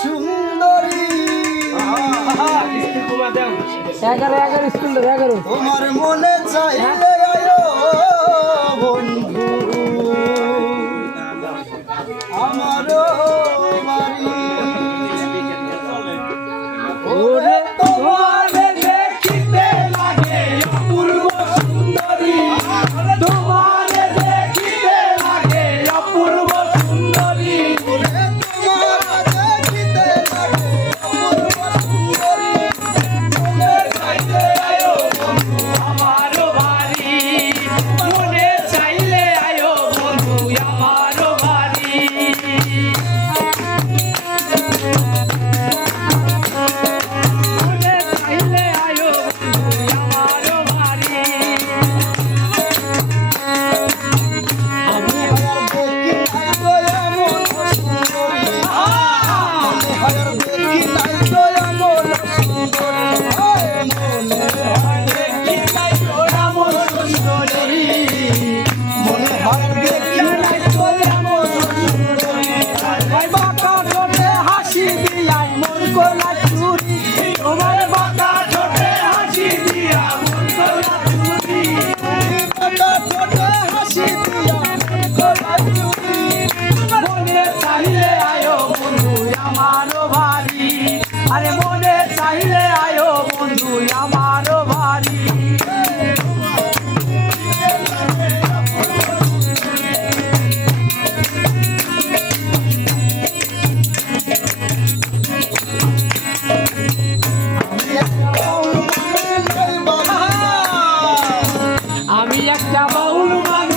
সুন্দরী। এগারো এগারো স্কুল এগারো। তোমার মনে চাইলে বন্ধু। আমারও ওরে ভয়ের দেখি নাই তো এমন সুন্দর Paulo Magalhães.